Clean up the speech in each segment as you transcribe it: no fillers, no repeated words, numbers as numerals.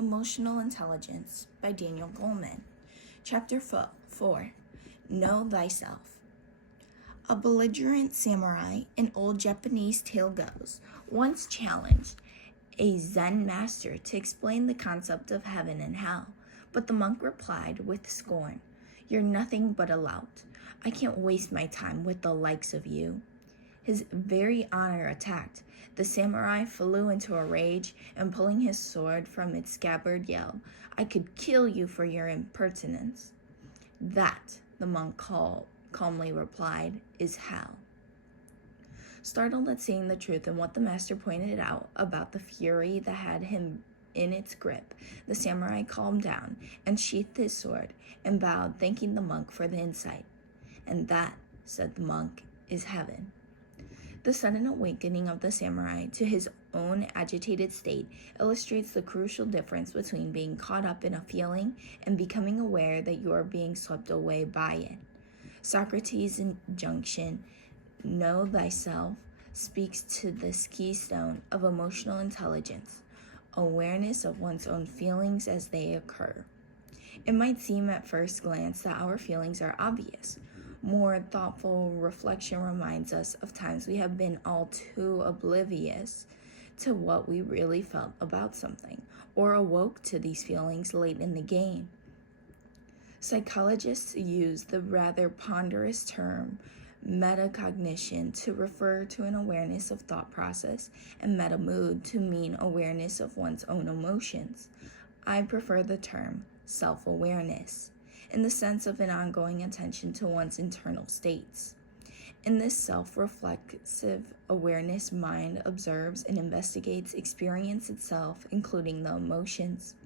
Emotional Intelligence by Daniel Goleman. Chapter 4 Know Thyself. A belligerent samurai, an old Japanese tale goes, once challenged a Zen master to explain the concept of heaven and hell, but the monk replied with scorn, "You're nothing but a lout. I can't waste my time with the likes of you." His very honor attacked. The samurai flew into a rage and, pulling his sword from its scabbard, yelled, "I could kill you for your impertinence." "That," the monk calmly replied, "is hell." Startled at seeing the truth in what the master pointed out about the fury that had him in its grip, the samurai calmed down and sheathed his sword and bowed, thanking the monk for the insight. "And that," said the monk, "is heaven." The sudden awakening of the samurai to his own agitated state illustrates the crucial difference between being caught up in a feeling and becoming aware that you are being swept away by it. Socrates' injunction, "Know thyself," speaks to this keystone of emotional intelligence, awareness of one's own feelings as they occur. It might seem at first glance that our feelings are obvious. More thoughtful reflection reminds us of times we have been all too oblivious to what we really felt about something, or awoke to these feelings late in the game. Psychologists use the rather ponderous term metacognition to refer to an awareness of thought process, and metamood to mean awareness of one's own emotions. I prefer the term self-awareness, in the sense of an ongoing attention to one's internal states. In this self-reflexive awareness, mind observes and investigates experience itself, including the emotions.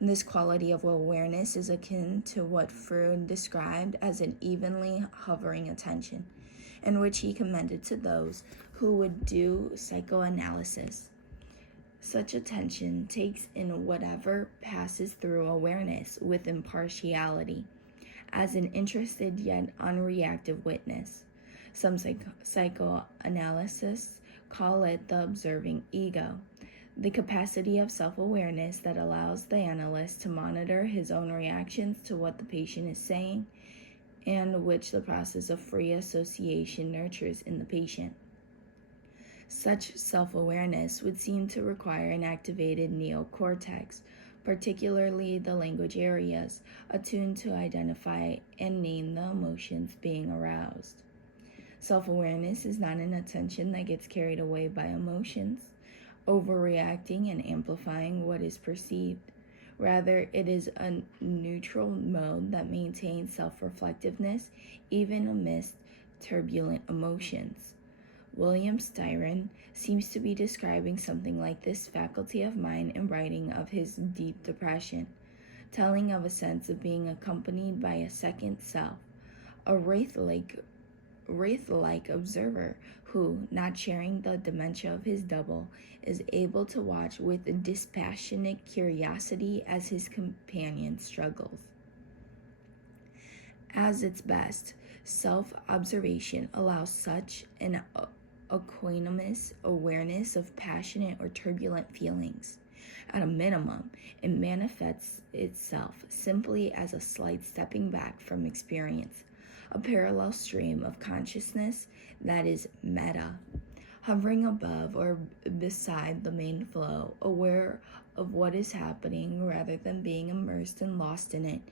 This quality of awareness is akin to what Freud described as an evenly hovering attention, and which he commended to those who would do psychoanalysis. Such attention takes in whatever passes through awareness with impartiality, as an interested yet unreactive witness. Some psychoanalysts call it the observing ego, the capacity of self-awareness that allows the analyst to monitor his own reactions to what the patient is saying, and which the process of free association nurtures in the patient. Such self-awareness would seem to require an activated neocortex, particularly the language areas, attuned to identify and name the emotions being aroused. Self-awareness is not an attention that gets carried away by emotions, overreacting and amplifying what is perceived. Rather, it is a neutral mode that maintains self-reflectiveness even amidst turbulent emotions. William Styron seems to be describing something like this faculty of mind in writing of his deep depression, telling of a sense of being accompanied by a second self, a wraith-like observer who, not sharing the dementia of his double, is able to watch with dispassionate curiosity as his companion struggles. As its best, self-observation allows such an equanimous awareness of passionate or turbulent feelings. At a minimum, it manifests itself simply as a slight stepping back from experience, a parallel stream of consciousness that is meta, hovering above or beside the main flow, aware of what is happening rather than being immersed and lost in it.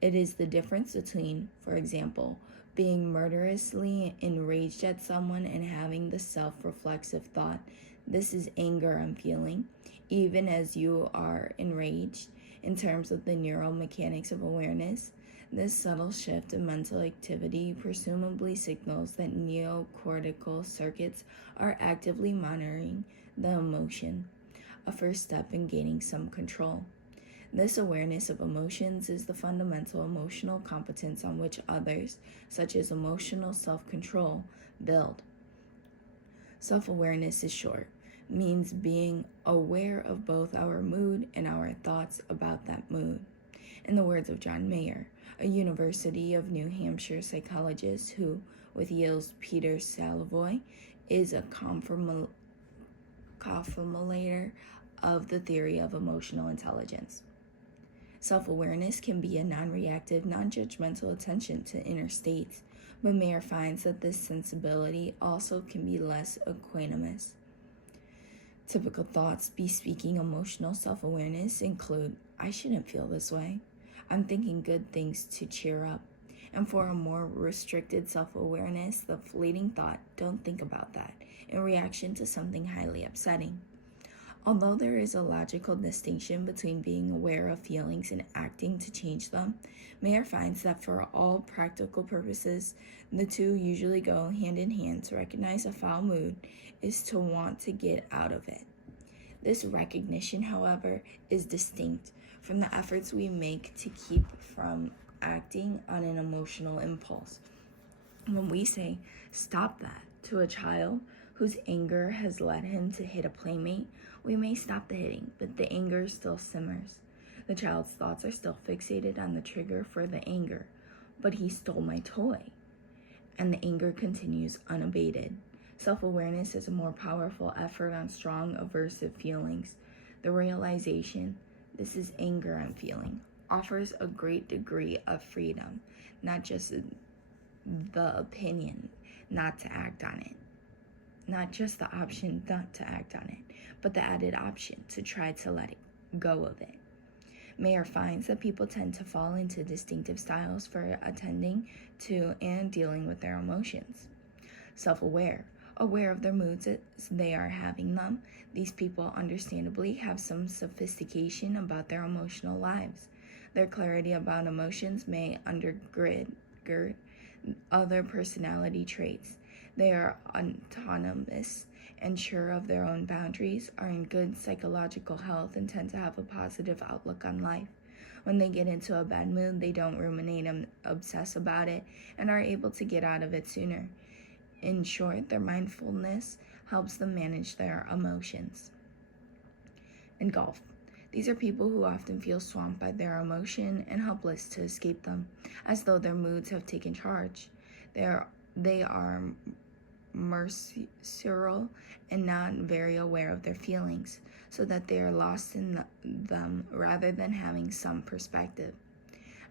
It is the difference between, for example, being murderously enraged at someone and having the self-reflexive thought, "This is anger I'm feeling," even as you are enraged. In terms of the neural mechanics of awareness, this subtle shift in mental activity presumably signals that neocortical circuits are actively monitoring the emotion, a first step in gaining some control. This awareness of emotions is the fundamental emotional competence on which others, such as emotional self-control, build. Self-awareness is short, means being aware of both our mood and our thoughts about that mood. In the words of John Mayer, a University of New Hampshire psychologist who, with Yale's Peter Salovey, is a confirmator of the theory of emotional intelligence. Self-awareness can be a non-reactive, non-judgmental attention to inner states, but Mayer finds that this sensibility also can be less equanimous. Typical thoughts bespeaking emotional self-awareness include, I shouldn't feel this way. I'm thinking good things to cheer up. And for a more restricted self-awareness, the fleeting thought, don't think about that, in reaction to something highly upsetting. Although there is a logical distinction between being aware of feelings and acting to change them, Mayer finds that for all practical purposes, the two usually go hand in hand. To recognize a foul mood is to want to get out of it. This recognition, however, is distinct from the efforts we make to keep from acting on an emotional impulse. When we say, stop that, to a child whose anger has led him to hit a playmate, we may stop the hitting, but the anger still simmers. The child's thoughts are still fixated on the trigger for the anger, but he stole my toy, and the anger continues unabated. Self-awareness is a more powerful effort on strong aversive feelings. The realization, this is anger I'm feeling, offers a great degree of freedom, not just the opinion not to act on it, not just the option not to act on it, but the added option to try to let it go of it. Mayer finds that people tend to fall into distinctive styles for attending to and dealing with their emotions. Self-aware, aware of their moods as they are having them, these people understandably have some sophistication about their emotional lives. Their clarity about emotions may undergird other personality traits. They are autonomous and sure of their own boundaries, are in good psychological health, and tend to have a positive outlook on life. When they get into a bad mood, they don't ruminate and obsess about it, and are able to get out of it sooner. In short, their mindfulness helps them manage their emotions. In golf, these are people who often feel swamped by their emotion and helpless to escape them, as though their moods have taken charge. They are mercurial and not very aware of their feelings, so that they are lost in them rather than having some perspective.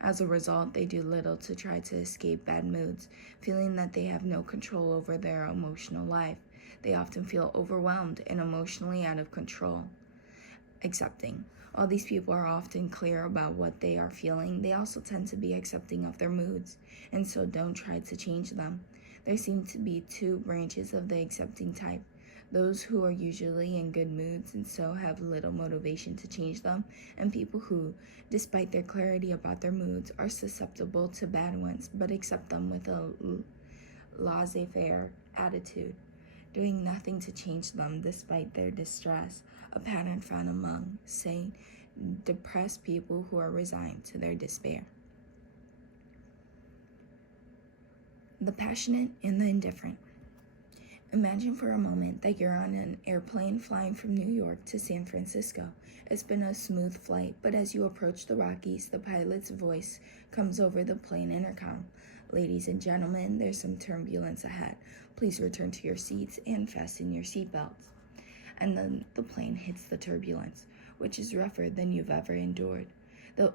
As a result, they do little to try to escape bad moods, feeling that they have no control over their emotional life. They often feel overwhelmed and emotionally out of control. Accepting. While these people are often clear about what they are feeling, they also tend to be accepting of their moods, and so don't try to change them. There seem to be two branches of the accepting type: those who are usually in good moods and so have little motivation to change them, and people who, despite their clarity about their moods, are susceptible to bad ones but accept them with a laissez-faire attitude, doing nothing to change them despite their distress, a pattern found among, say, depressed people who are resigned to their despair. The passionate and the indifferent. Imagine for a moment that you're on an airplane flying from New York to San Francisco. It's been a smooth flight, but as you approach the Rockies, the pilot's voice comes over the plane intercom. Ladies and gentlemen, there's some turbulence ahead. Please return to your seats and fasten your seatbelts. And then the plane hits the turbulence, which is rougher than you've ever endured. The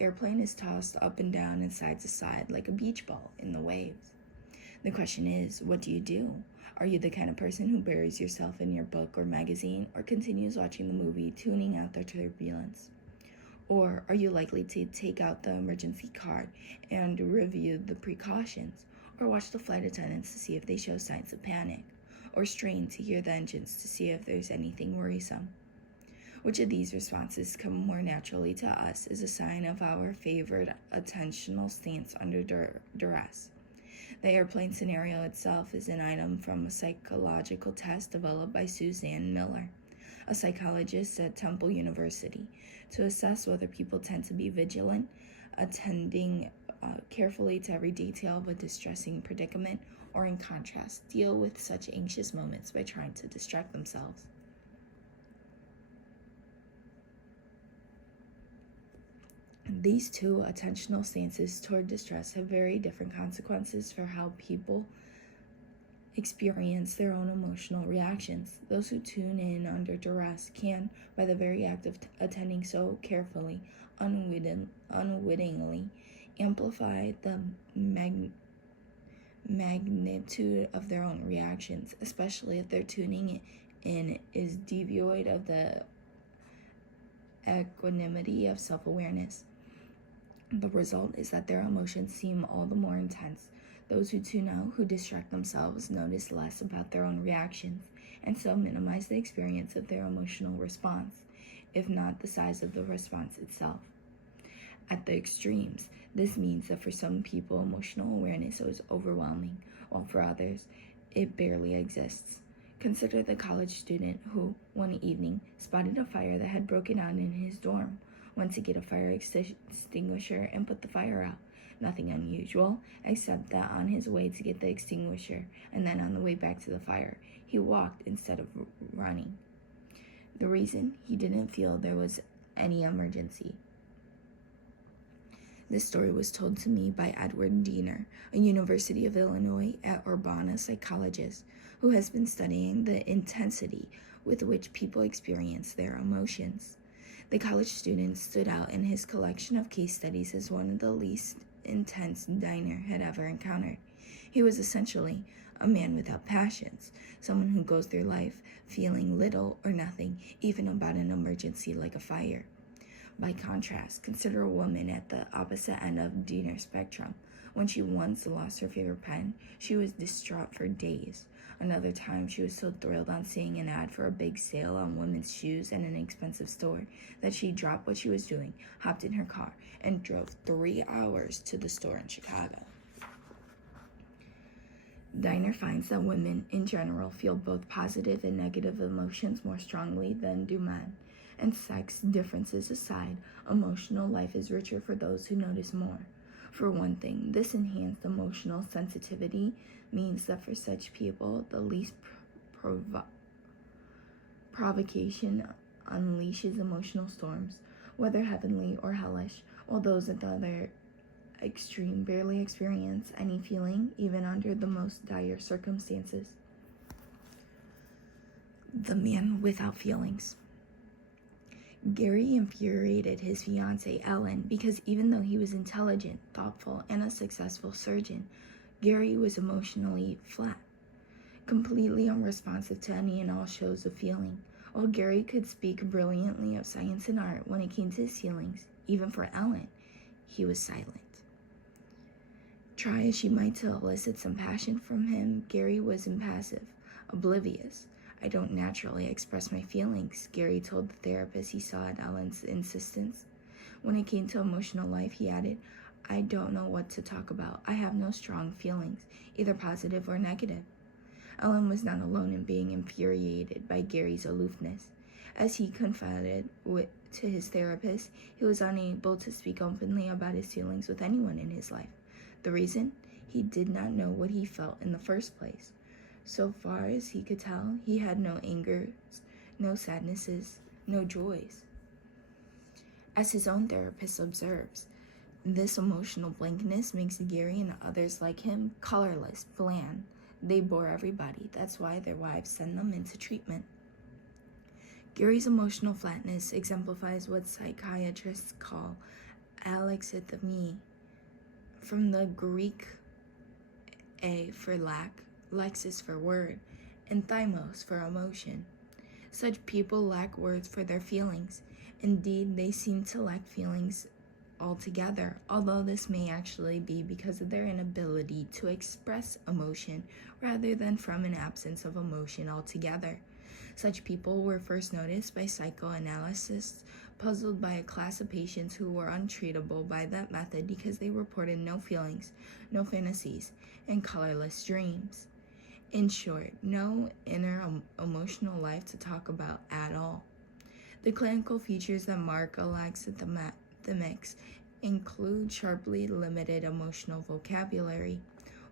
airplane is tossed up and down and side to side like a beach ball in the waves. The question is, what do you do? Are you the kind of person who buries yourself in your book or magazine, or continues watching the movie, tuning out the turbulence? Or are you likely to take out the emergency card and review the precautions, or watch the flight attendants to see if they show signs of panic, or strain to hear the engines to see if there's anything worrisome? Which of these responses come more naturally to us is a sign of our favored attentional stance under duress. The airplane scenario itself is an item from a psychological test developed by Suzanne Miller, a psychologist at Temple University, to assess whether people tend to be vigilant, attending carefully to every detail of a distressing predicament, or in contrast, deal with such anxious moments by trying to distract themselves. These two attentional stances toward distress have very different consequences for how people experience their own emotional reactions. Those who tune in under duress can, by the very act of attending so carefully, unwittingly amplify the magnitude of their own reactions, especially if their tuning in is devoid of the equanimity of self-awareness. The result is that their emotions seem all the more intense. Those who tune out, who distract themselves, notice less about their own reactions, and so minimize the experience of their emotional response, if not the size of the response itself. At the extremes, this means that for some people, emotional awareness is overwhelming, while for others, it barely exists. Consider the college student who, one evening, spotted a fire that had broken out in his dorm, went to get a fire extinguisher and put the fire out. Nothing unusual, except that on his way to get the extinguisher, and then on the way back to the fire, he walked instead of running. The reason? He didn't feel there was any emergency. This story was told to me by Edward Diener, a University of Illinois at Urbana psychologist who has been studying the intensity with which people experience their emotions. The college student stood out in his collection of case studies as one of the least intense Diener had ever encountered. He was essentially a man without passions, someone who goes through life feeling little or nothing, even about an emergency like a fire. By contrast, consider a woman at the opposite end of Diener's spectrum. When she once lost her favorite pen, she was distraught for days. Another time, she was so thrilled on seeing an ad for a big sale on women's shoes at an expensive store that she dropped what she was doing, hopped in her car, and drove 3 hours to the store in Chicago. Diener finds that women, in general, feel both positive and negative emotions more strongly than do men. And sex differences aside, emotional life is richer for those who notice more. For one thing, this enhanced emotional sensitivity means that for such people, the least provocation unleashes emotional storms, whether heavenly or hellish, while those at the other extreme barely experience any feeling, even under the most dire circumstances. The man without feelings. Gary infuriated his fiancée, Ellen, because even though he was intelligent, thoughtful, and a successful surgeon, Gary was emotionally flat, completely unresponsive to any and all shows of feeling. While Gary could speak brilliantly of science and art, when it came to his feelings, even for Ellen, he was silent. Try as she might to elicit some passion from him, Gary was impassive, oblivious. "I don't naturally express my feelings," Gary told the therapist he saw at Ellen's insistence. When it came to emotional life, he added, "I don't know what to talk about. I have no strong feelings, either positive or negative." Ellen was not alone in being infuriated by Gary's aloofness. As he confided to his therapist, he was unable to speak openly about his feelings with anyone in his life. The reason? He did not know what he felt in the first place. So far as he could tell, he had no angers, no sadnesses, no joys. As his own therapist observes, this emotional blankness makes Gary and others like him colorless, bland. They bore everybody. That's why their wives send them into treatment. Gary's emotional flatness exemplifies what psychiatrists call alexithymia, from the Greek a for lack, lexis for word, and thymos for emotion. Such people lack words for their feelings. Indeed, they seem to lack feelings altogether, although this may actually be because of their inability to express emotion rather than from an absence of emotion altogether. Such people were first noticed by psychoanalysts, puzzled by a class of patients who were untreatable by that method because they reported no feelings, no fantasies, and colorless dreams. In short, no inner emotional life to talk about at all. The clinical features that mark alexithymics include sharply limited emotional vocabulary.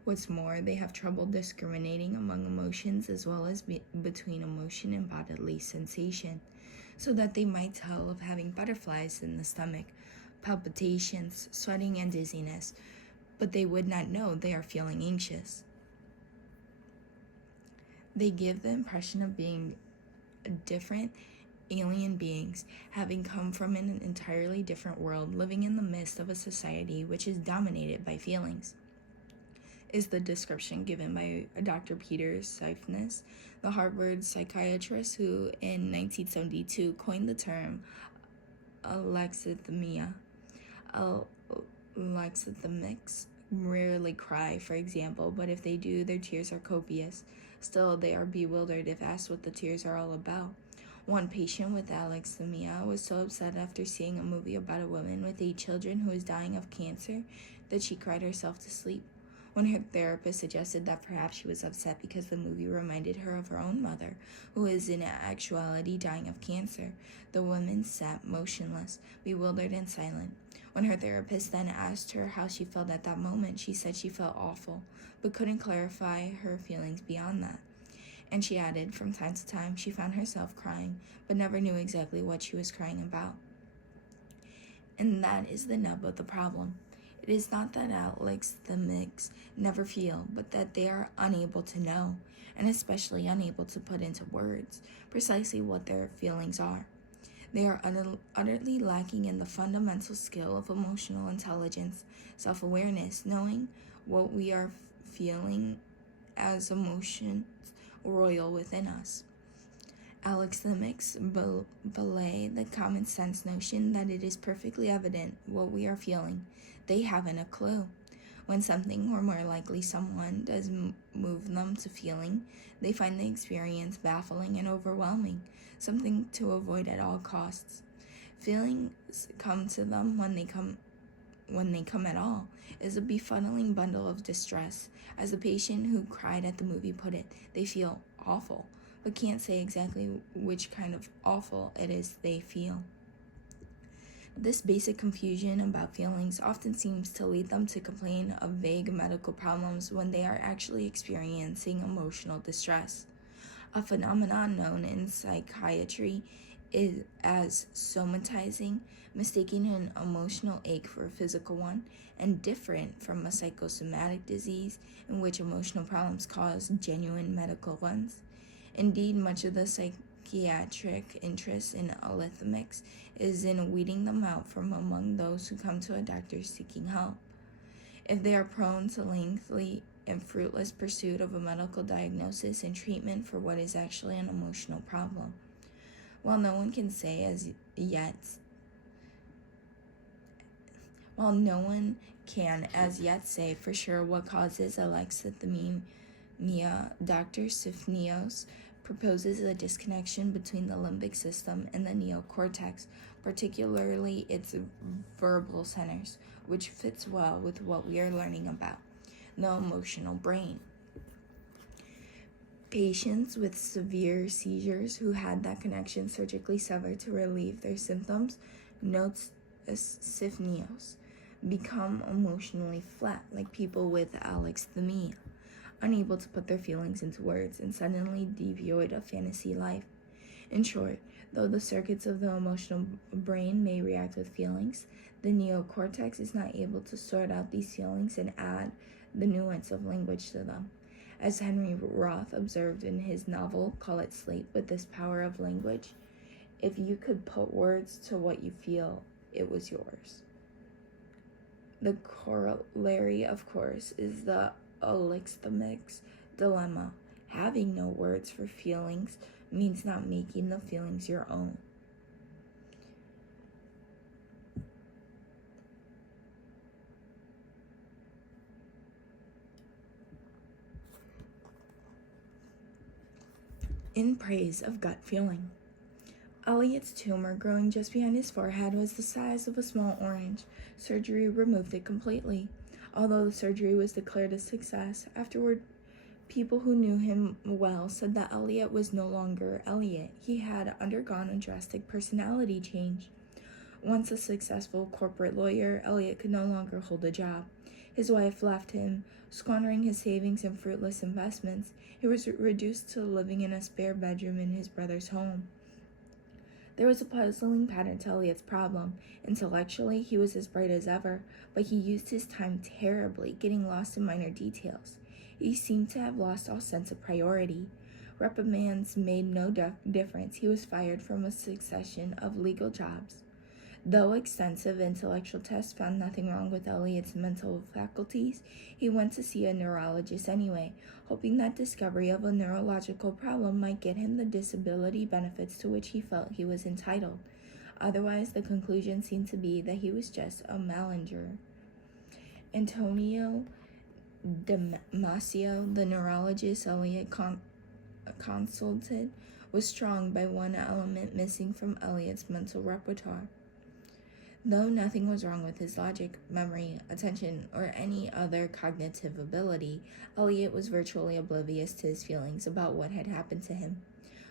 What's more, they have trouble discriminating among emotions as well as between emotion and bodily sensation, so that they might tell of having butterflies in the stomach, palpitations, sweating, and dizziness, but they would not know they are feeling anxious. They give the impression of being different alien beings, having come from an entirely different world, living in the midst of a society which is dominated by feelings, is the description given by Dr. Peter Siphnis, the Harvard psychiatrist who in 1972 coined the term alexithymia. Alexithymics rarely cry, for example, but if they do, their tears are copious. Still, they are bewildered if asked what the tears are all about. One patient with alexithymia was so upset after seeing a movie about a woman with 8 children who was dying of cancer that she cried herself to sleep. When her therapist suggested that perhaps she was upset because the movie reminded her of her own mother, who is in actuality dying of cancer, the woman sat motionless, bewildered and silent. When her therapist then asked her how she felt at that moment, she said she felt awful, but couldn't clarify her feelings beyond that. And she added, from time to time, she found herself crying, but never knew exactly what she was crying about. And that is the nub of the problem. It is not that alexithymics never feel, but that they are unable to know, and especially unable to put into words, precisely what their feelings are. They are utterly lacking in the fundamental skill of emotional intelligence, self-awareness, knowing what we are feeling as emotions roil within us. Alexithymics belie the common sense notion that it is perfectly evident what we are feeling. They haven't a clue. When something, or more likely someone, does move them to feeling, they find the experience baffling and overwhelming, something to avoid at all costs. Feelings come to them when they come at all, is a befuddling bundle of distress. As the patient who cried at the movie put it, they feel awful, but can't say exactly which kind of awful it is they feel. This basic confusion about feelings often seems to lead them to complain of vague medical problems when they are actually experiencing emotional distress, a phenomenon known in psychiatry as somatizing, mistaking an emotional ache for a physical one, and different from a psychosomatic disease in which emotional problems cause genuine medical ones. Indeed, much of the psychiatric interest in alexithymics is in weeding them out from among those who come to a doctor seeking help. If they are prone to lengthy and fruitless pursuit of a medical diagnosis and treatment for what is actually an emotional problem. While no one can as yet say for sure what causes alexithymia, Dr. Siphnis proposes a disconnection between the limbic system and the neocortex, particularly its verbal centers, which fits well with what we are learning about the emotional brain. Patients with severe seizures who had that connection surgically severed to relieve their symptoms, notes Siphnis, become emotionally flat, like people with alexithymia, unable to put their feelings into words and suddenly devoid of fantasy life. In short, though the circuits of the emotional brain may react with feelings, the neocortex is not able to sort out these feelings and add the nuance of language to them. As Henry Roth observed in his novel Call It Sleep, with this power of language, if you could put words to what you feel, it was yours. The corollary, of course, is the alexithymic's dilemma. Having no words for feelings means not making the feelings your own. In praise of gut feeling. Elliot's tumor growing just behind his forehead was the size of a small orange. Surgery removed it completely. Although the surgery was declared a success, afterward people who knew him well said that Elliot was no longer Elliot. He had undergone a drastic personality change. Once a successful corporate lawyer, Elliot could no longer hold a job. His wife left him, squandering his savings in fruitless investments. He was reduced to living in a spare bedroom in his brother's home. There was a puzzling pattern to Elliot's problem. Intellectually, he was as bright as ever, but he used his time terribly, getting lost in minor details. He seemed to have lost all sense of priority. Reprimands made no difference. He was fired from a succession of legal jobs. Though extensive intellectual tests found nothing wrong with Elliot's mental faculties, he went to see a neurologist anyway, hoping that discovery of a neurological problem might get him the disability benefits to which he felt he was entitled. Otherwise, the conclusion seemed to be that he was just a malinger. Antonio Damasio, the neurologist Elliot consulted, was strong by one element missing from Elliot's mental repertoire. Though nothing was wrong with his logic, memory, attention, or any other cognitive ability, Elliot was virtually oblivious to his feelings about what had happened to him.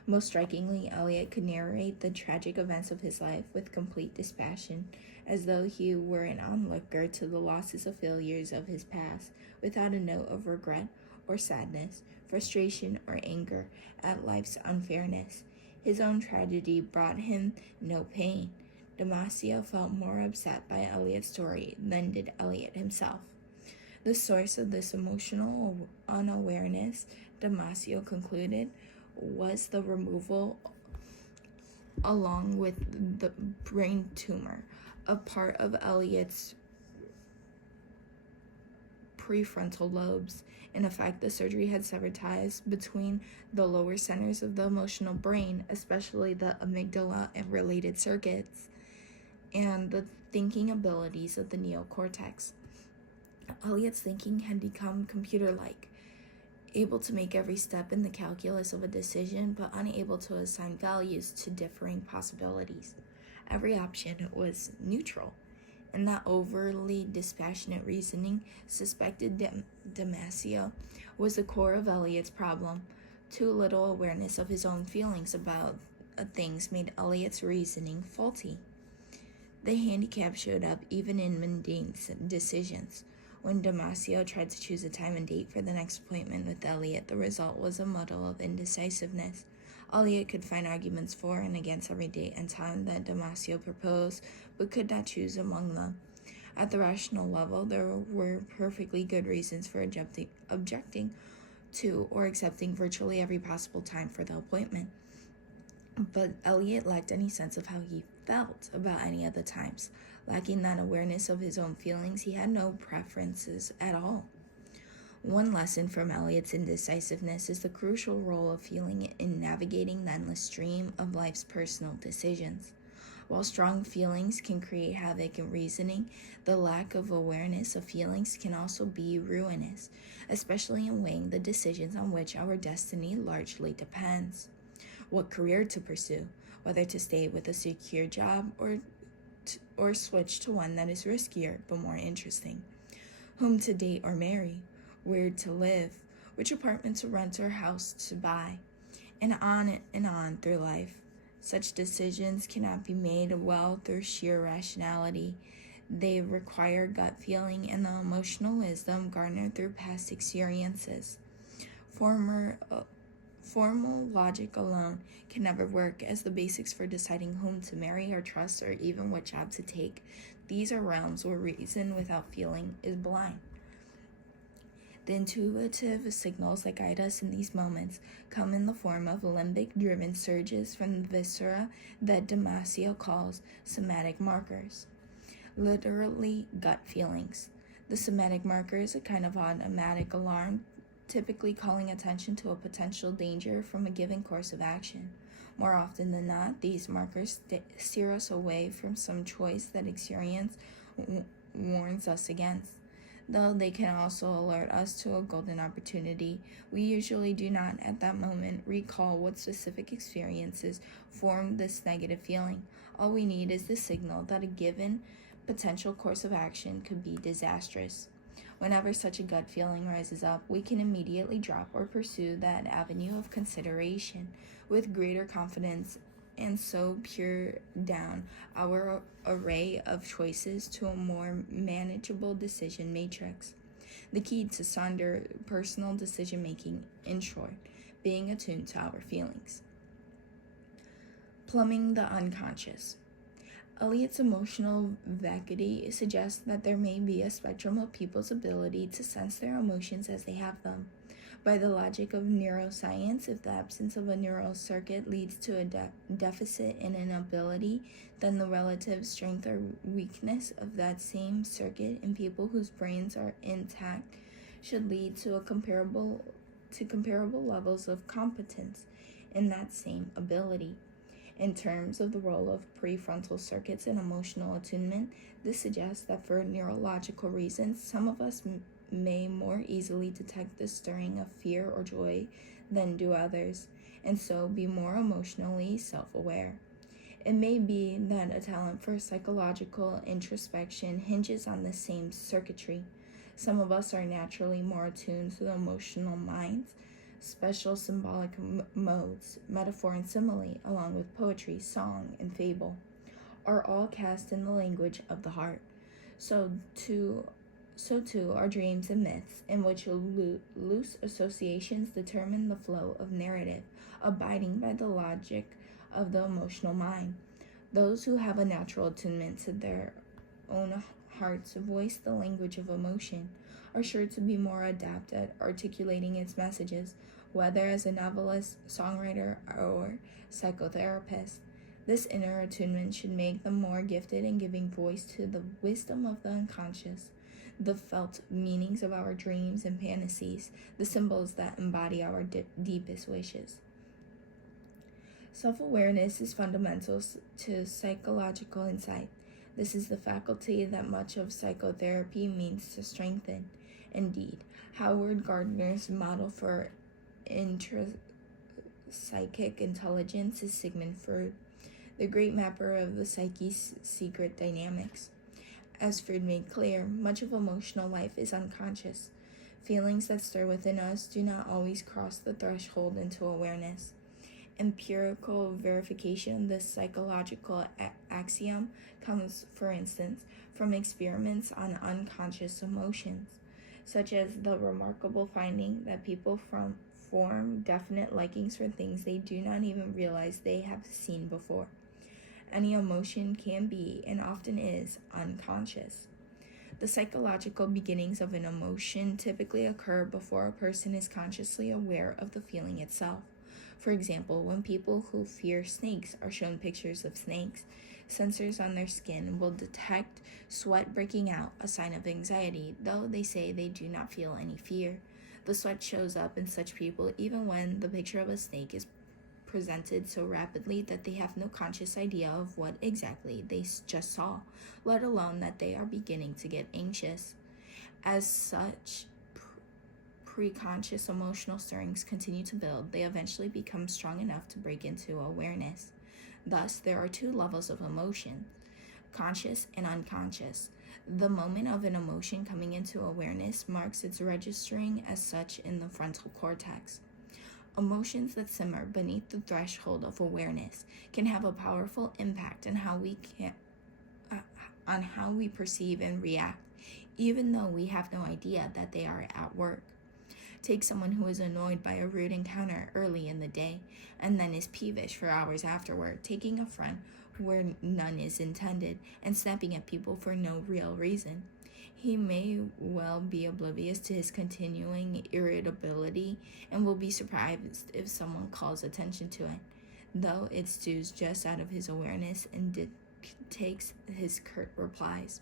Most strikingly, Elliot could narrate the tragic events of his life with complete dispassion, as though he were an onlooker to the losses and failures of his past, without a note of regret or sadness, frustration or anger at life's unfairness. His own tragedy brought him no pain. Damasio felt more upset by Elliot's story than did Elliot himself. The source of this emotional unawareness, Damasio concluded, was the removal, along with the brain tumor, of part of Elliot's prefrontal lobes. In effect, the surgery had severed ties between the lower centers of the emotional brain, especially the amygdala and related circuits, and the thinking abilities of the neocortex. Elliot's thinking had become computer-like, able to make every step in the calculus of a decision, but unable to assign values to differing possibilities. Every option was neutral, and that overly dispassionate reasoning, suspected Damasio, was the core of Elliot's problem. Too little awareness of his own feelings about things made Elliot's reasoning faulty. The handicap showed up even in mundane decisions. When Damasio tried to choose a time and date for the next appointment with Elliot, the result was a muddle of indecisiveness. Elliot could find arguments for and against every date and time that Damasio proposed, but could not choose among them. At the rational level, there were perfectly good reasons for objecting to or accepting virtually every possible time for the appointment. But Elliot lacked any sense of how he felt about any of the times. Lacking that awareness of his own feelings, he had no preferences at all. One lesson from Elliot's indecisiveness is the crucial role of feeling in navigating the endless stream of life's personal decisions. While strong feelings can create havoc in reasoning, the lack of awareness of feelings can also be ruinous, especially in weighing the decisions on which our destiny largely depends. What career to pursue, whether to stay with a secure job or switch to one that is riskier but more interesting. Whom to date or marry, where to live, which apartment to rent or house to buy, and on through life. Such decisions cannot be made well through sheer rationality. They require gut feeling and the emotional wisdom garnered through past experiences. Formal logic alone can never work as the basics for deciding whom to marry or trust or even what job to take. These are realms where reason without feeling is blind. The intuitive signals that guide us in these moments come in the form of limbic-driven surges from the viscera that Damasio calls somatic markers, literally gut feelings. The somatic marker is a kind of automatic alarm, typically calling attention to a potential danger from a given course of action. More often than not, these markers steer us away from some choice that experience warns us against. Though they can also alert us to a golden opportunity, we usually do not at that moment recall what specific experiences formed this negative feeling. All we need is the signal that a given potential course of action could be disastrous. Whenever such a gut feeling rises up, we can immediately drop or pursue that avenue of consideration with greater confidence and so pare down our array of choices to a more manageable decision matrix. The key to sounder personal decision making, in short, being attuned to our feelings. Plumbing the unconscious. Eliot's emotional vacuity suggests that there may be a spectrum of people's ability to sense their emotions as they have them, By the logic of neuroscience, if the absence of a neural circuit leads to a deficit in an ability, then the relative strength or weakness of that same circuit in people whose brains are intact should lead to comparable levels of competence in that same ability. In terms of the role of prefrontal circuits in emotional attunement, this suggests that for neurological reasons, some of us may more easily detect the stirring of fear or joy than do others, and so be more emotionally self-aware. It may be that a talent for psychological introspection hinges on the same circuitry. Some of us are naturally more attuned to the emotional minds. Special symbolic modes, metaphor and simile, along with poetry, song, and fable, are all cast in the language of the heart. So too are dreams and myths, in which loose associations determine the flow of narrative, abiding by the logic of the emotional mind. Those who have a natural attunement to their own hearts voice the language of emotion, are sure to be more adept at articulating its messages, whether as a novelist, songwriter, or psychotherapist. This inner attunement should make them more gifted in giving voice to the wisdom of the unconscious, the felt meanings of our dreams and fantasies, the symbols that embody our deepest wishes. Self-awareness is fundamental to psychological insight. This is the faculty that much of psychotherapy means to strengthen. Indeed, Howard Gardner's model for intrapsychic intelligence is Sigmund Freud, the great mapper of the psyche's secret dynamics. As Freud made clear, much of emotional life is unconscious. Feelings that stir within us do not always cross the threshold into awareness. Empirical verification of this psychological axiom comes, for instance, from experiments on unconscious emotions, such as the remarkable finding that people form definite likings for things they do not even realize they have seen before. Any emotion can be, and often is, unconscious. The psychological beginnings of an emotion typically occur before a person is consciously aware of the feeling itself. For example, when people who fear snakes are shown pictures of snakes, sensors on their skin will detect sweat breaking out, a sign of anxiety, though they say they do not feel any fear. The sweat shows up in such people even when the picture of a snake is presented so rapidly that they have no conscious idea of what exactly they just saw, let alone that they are beginning to get anxious. As such, preconscious emotional stirrings continue to build, they eventually become strong enough to break into awareness. Thus, there are two levels of emotion, conscious and unconscious. The moment of an emotion coming into awareness marks its registering as such in the frontal cortex. Emotions that simmer beneath the threshold of awareness can have a powerful impact on how we perceive and react, even though we have no idea that they are at work. Take someone who is annoyed by a rude encounter early in the day and then is peevish for hours afterward, taking affront where none is intended and snapping at people for no real reason. He may well be oblivious to his continuing irritability and will be surprised if someone calls attention to it, though it stews just out of his awareness and takes his curt replies.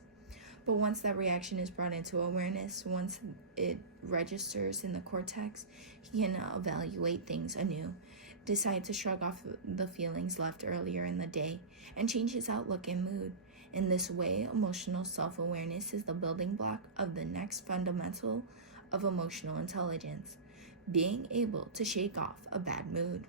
But once that reaction is brought into awareness, once it registers in the cortex, he can evaluate things anew, decide to shrug off the feelings left earlier in the day, and change his outlook and mood. In this way, emotional self-awareness is the building block of the next fundamental of emotional intelligence, being able to shake off a bad mood.